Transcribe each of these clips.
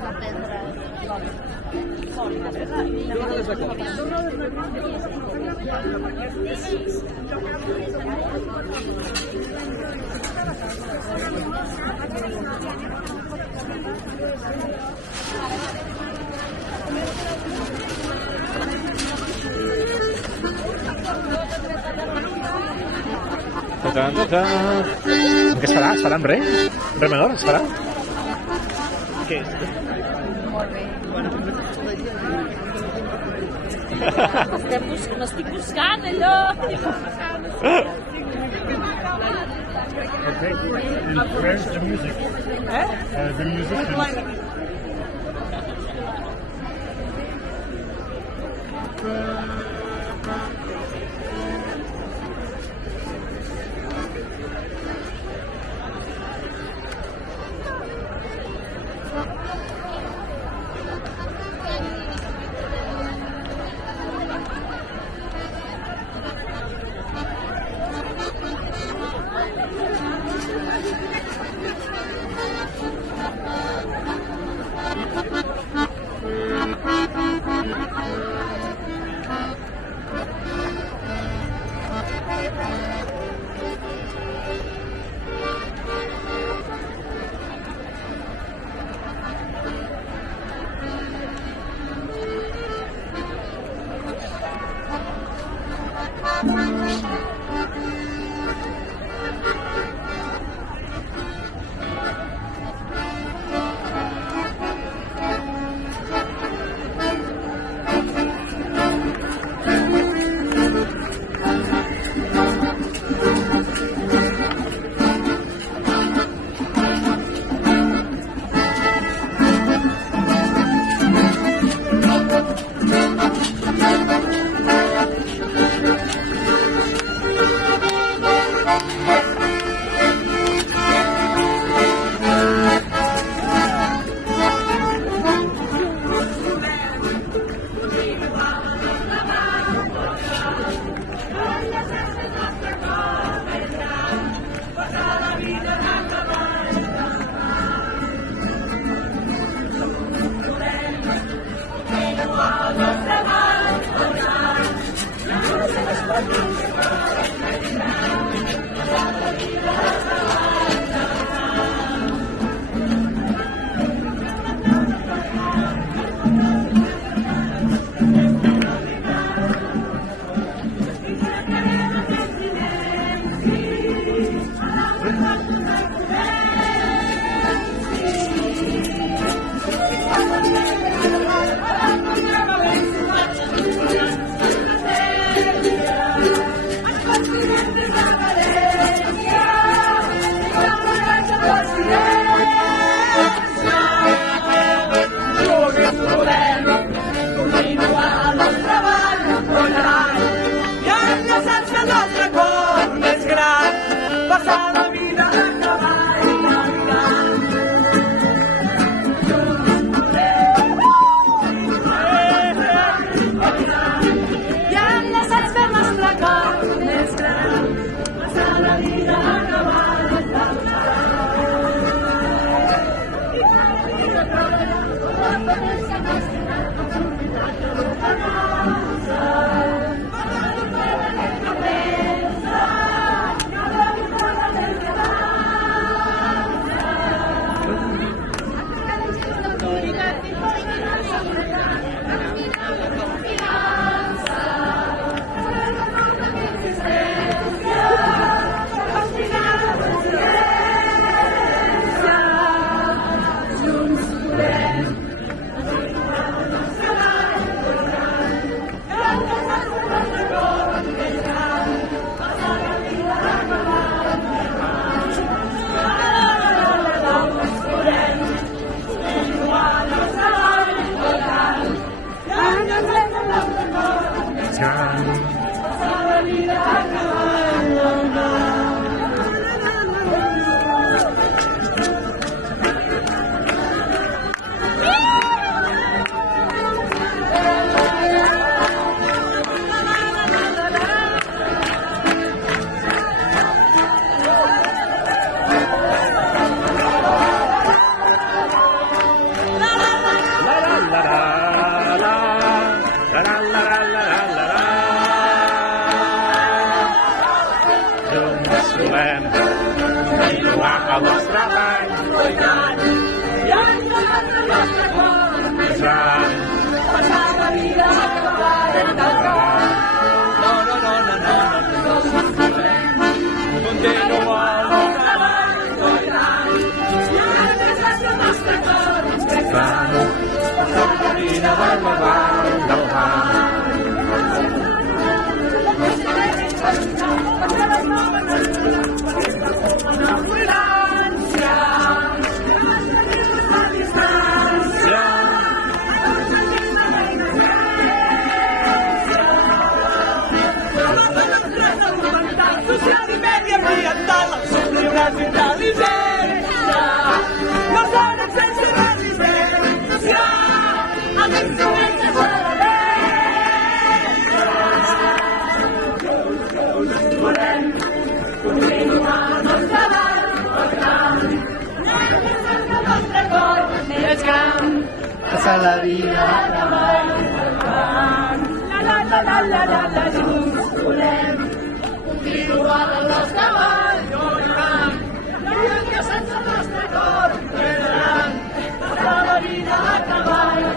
de pedres sòlides. Què es farà? Es farà amb res? Res menor? Es farà? Què és? Molt bé. No estic buscant allò. Okay. And where's the music? The musicians. nuestra. Pasar la vida a cantar en cantar. No, no, no, no, no, no, no. Continúa los caballos bailando. Siempre se hace más mejor. Pasar la vida Pasa la vida Continuaron los caballos, que sense nostre cor, passa la vida a cavall,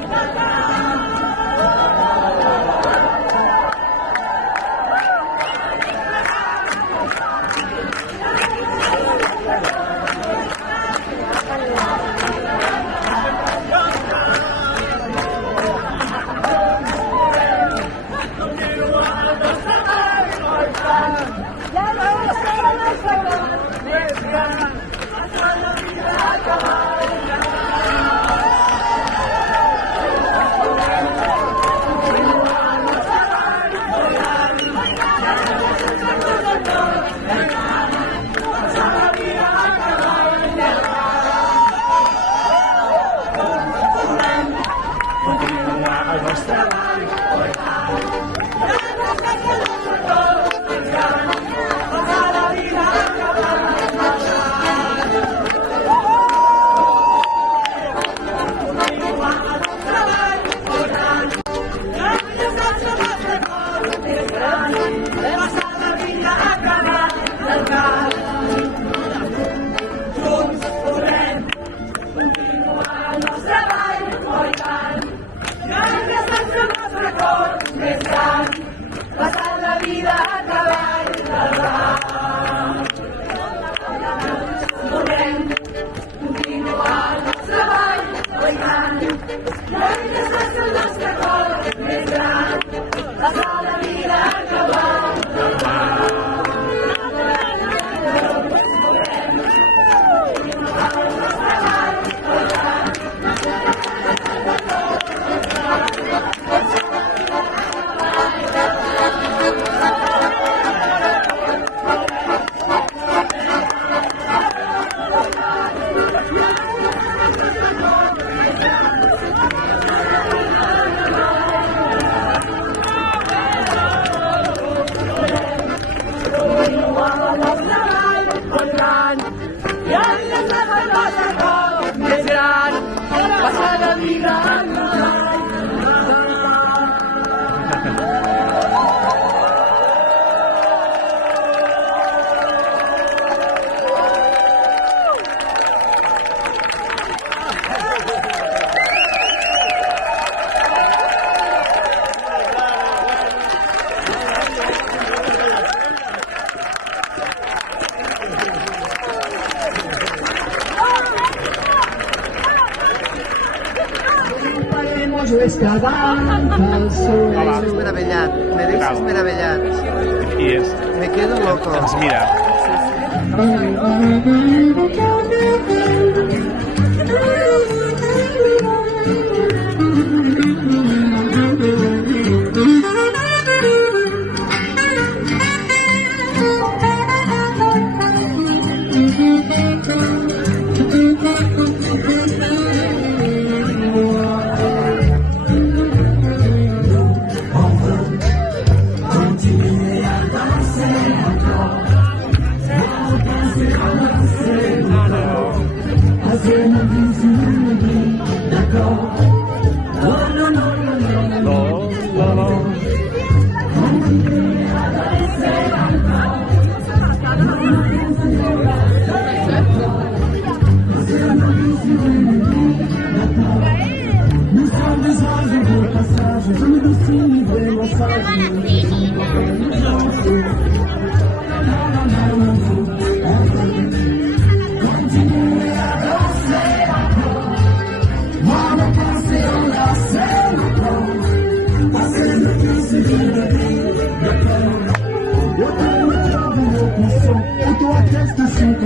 nuestra danza al sol. Es meravellat, me deixes meravellat. I és... Me quedo loco. Ens mira. Hacemos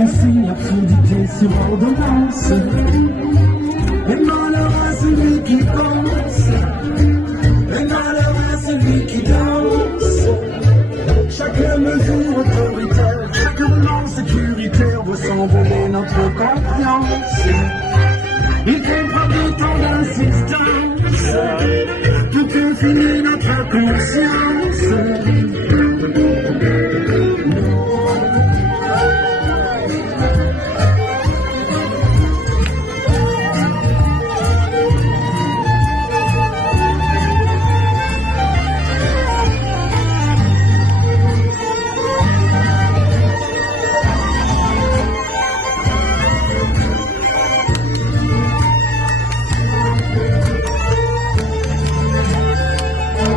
on signe absurdité sur ordonnance. Et malheur à celui qui pense, et malheur à celui qui danse. Chaque mesure autoritaire, chaque moment sécuritaire veut s'envoler notre confiance. Il fait preuve de tant d'insistance pour confiner notre conscience.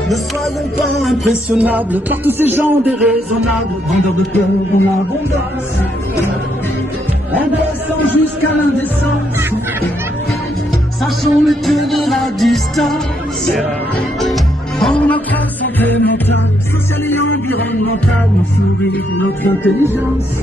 Ne soyons pas impressionnables par tous ces gens déraisonnables, vendeurs de peur en abondance, indécents jusqu'à l'indécence. Sachons le tenir à distance. Pour notre santé mentale, sociale et environnementale, nous sourire notre intelligence.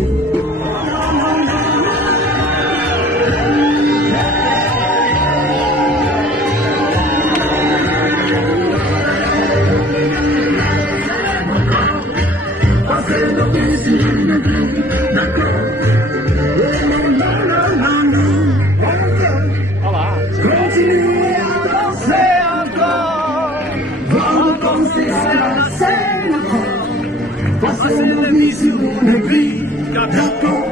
Continuez à danser encore, vendre comme c'est ça la scène encore. Passer la vie sur une grille, d'accord.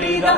Vida,